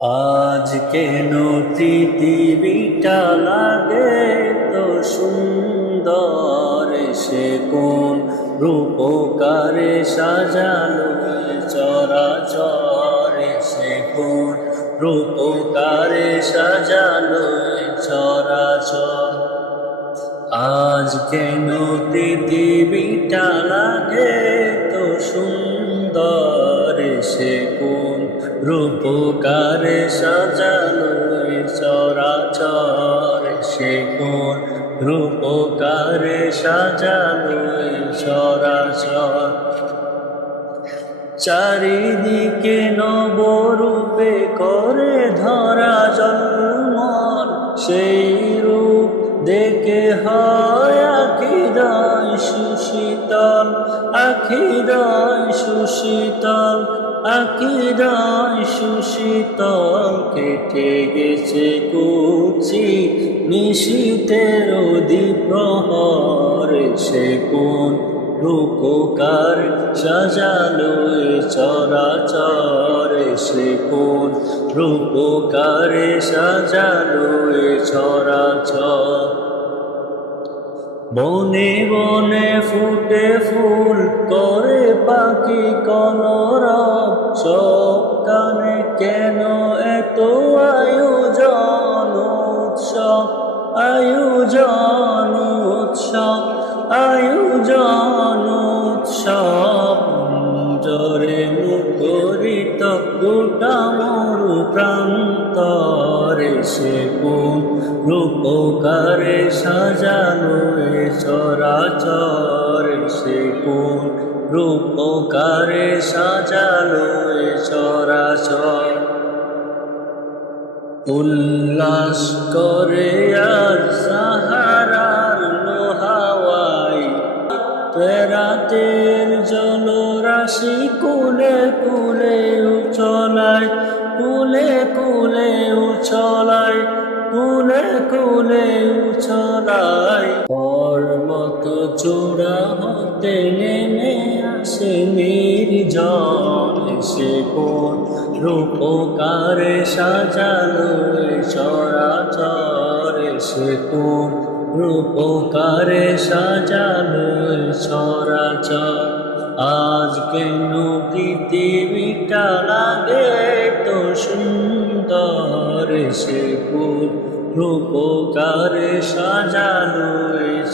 আজ কেন পৃথিবীটা লাগে তো সুন্দর, সে কোন রূপকারে সাজালো চরাচরে, সে কোন রূপকারে সাজালো চরাচর। আজ কেন পৃথিবীটা লাগে তো সুন্দর, সে কোন রূপকারে সাজালো চরাচর, সে কোন রূপকারে সাজালো চরাচর। চারিদিকে নবরূপে করে ধরা জন্মন, সেই রূপ দেখে হয় আখিরায় সুশীতল, আখিরায় সুশীতল, আখিরায় সুশীতল। কেটে গেছে কুচি নিশীথের দ্বিপ্রহর, সে কোন রূপকার সাজালো চরাচর, সে কোন রূপকারে সাজালো চরাচর। বনে বনে ফুটে ফুল করে পাখি কলরব, সব কানে কেন এত আয়োজন উৎসব, আয়োজন উৎসব, আয়োজন উৎসব। জরে মুখরিত গোটা মরু প্রান্তরে, সে কোন রূপকারে সাজালো চরাচর, সে কোন রূপকারে সাজালো চরাচর। উল্লাস করে আর সাহারার লোহাওয়াই, রাতের জলরাশি কুলে কুলে উছলায়, কুলে কুলে উছলায়, কুলে কুলে উছলায়। পর্বত চূড়া হতে নেমে আসে নির্জন, সে কোন রূপকারে সাজালো চরাচর, সে কোন রূপকারে সাজালো চরাচর। আজ কেন পৃথিবীটা লাগে তো সুন্দর, সে কোন রূপকারে সাজালো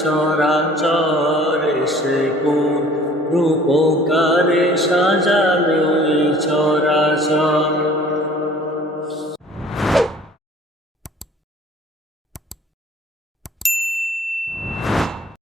চরাচর, সে কোন রূপকারে সাজালো চরাচর।